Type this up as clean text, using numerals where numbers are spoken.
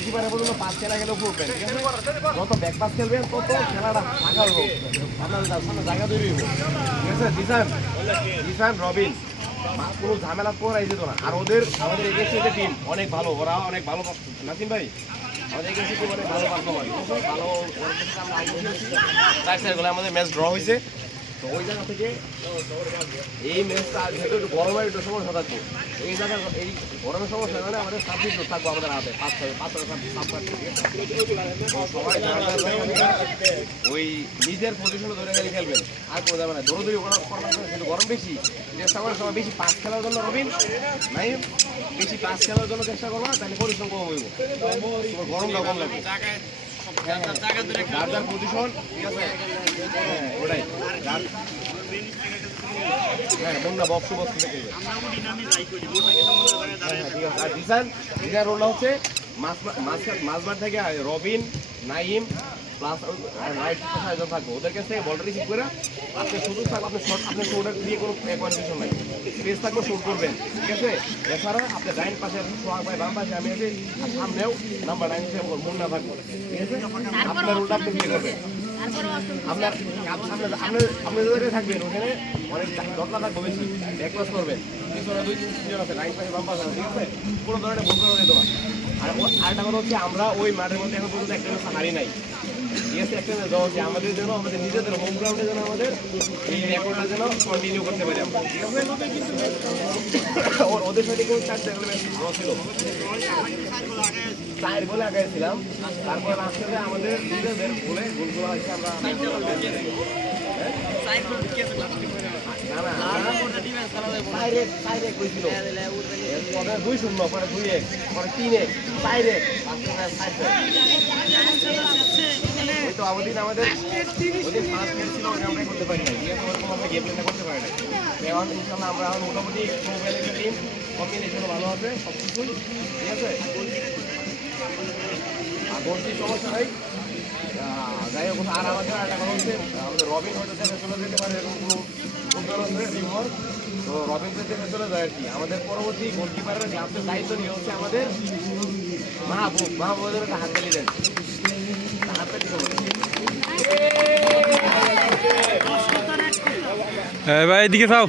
গোলকিপারে পর্যন্ত পাস খেলা গেলেও পড়বেন, ঠিক আছে? যত ব্যাক পাস খেলবেন তত খেলাটা ফাঁকা হবো, আপনার সামনে জায়গা তৈরি হইব, ঠিক আছে? জিসান রবিন কোনো ঝামেলা করাই যেত না। আর আমাদের এগেছে যে টিম অনেক ভালো, ওরা অনেক ভালো। নাসিম ভাই, আমাদের এগেছে টিম অনেক ভালো পারফরম্যান্স, ভালো। আমাদের ম্যাচ ড্র হয়েছে, তো ওই জায়গা থেকে এই ম্যাচটা যেহেতু একটু গরমের একটু সমস্যা থাকবে, এই জায়গায় এই গরমের সমস্যা মানে আমাদের সাবজেক্ট থাকবো আমাদের হাতে 5-6 ওই নিজের পজিশনে ধরে গেলে খেলবেন, আর কোনো যাবে না। দৌড়দৌড়ি কিন্তু গরম বেশি, চেষ্টা করার সময় বেশি পাস খেলার জন্য রবিন নাই, বেশি পাস খেলার জন্য চেষ্টা করবা, তাহলে পরিশ্রম কম হইব, গরমটা কম লাগবে। যার পজিশন, ঠিক আছে? হ্যাঁ ওটাই, হ্যাঁ বন্যা বক্স থেকে ঠিক আছে। আর জিসান রোলটা হচ্ছে মাঝবার থেকে রবিন, নাইম প্লাস রাইট সাইজন থাকবে, ওদের কাছ থেকে বলটা রিসিভ করে আপনি সুযোগ থাকবে, আপনি শর্ট, আপনার শোল্ডার দিয়ে কোনো কনফিউশন নাই, স্পেস থাকবে শুট করবেন, ঠিক আছে? এছাড়া আপনার ডাইন পাশে সোহাগ ভাই, বাম পাশে আমি আছি, আর সামনেও নাম্বার 9 মুন্না থাকবে, ঠিক আছে? আপনার রোলটা আপনি প্লে করবেন, আপনার আপনি যেখানে থাকবেন ওখানে অনেক দরকার থাকবে, বেশি ব্যাকপাস করবেন, পিছনে 2-3 জন আছে, রাইট পাশে বাম পাশে, ঠিক আছে? কোনো ধরনের ভুল করা যেত না। আর আরেকটা কথা হচ্ছে, আমরা ওই মাঠের মধ্যে এখন পর্যন্ত একটা ম্যাচ হারি নাই, ঠিক আছে? একটা ম্যাচ দেওয়া হচ্ছে আমাদের জন্য, আমাদের নিজেদের হোম গ্রাউন্ডের জন্য, আমাদের এই রেকর্ডটা যেন কন্টিনিউ করতে পারি আমরা, ঠিক আছে? ওদের সাথে কোনো 4টা ম্যাচ ড্র ছিল, 4 গোলে আগাইছিলাম, তারপর আসলে আমাদের নিজেদের গোলে গোলগুলো হচ্ছে আমরা পরে 2-0, পরে 2-1, পরে 3-1, 4-1, তো আমাদের ওদের ফার্স্ট ম্যাচ ছিল, আমরা করতে পারি না, ঠিক আছে? ওরকম আমরা গেম প্লেটা করতে পারি না। এখন ইনশাল্লাহ আমরা এখন মোটামুটি টিম কম্বিনেশনও ভালো আছে, সব কিছুই ঠিক আছে। আর গোলটির সমস্যা নাই, যাই হোক। আর আমাদের আর এখন হচ্ছে আমাদের রবিন হয়তো দেখে চলে যেতে পারে, এরকম কোনো উদ্যোগ আছে রিমোর, তো রবিন দেখে চলে যায় আর কি। আমাদের পরবর্তী গোলকিপারের গ্লাভসের দায়িত্ব নিয়ে হচ্ছে আমাদের মাহবুবের একটা হাত তালি দেন, হাততালি ভাই এদিকে যাও।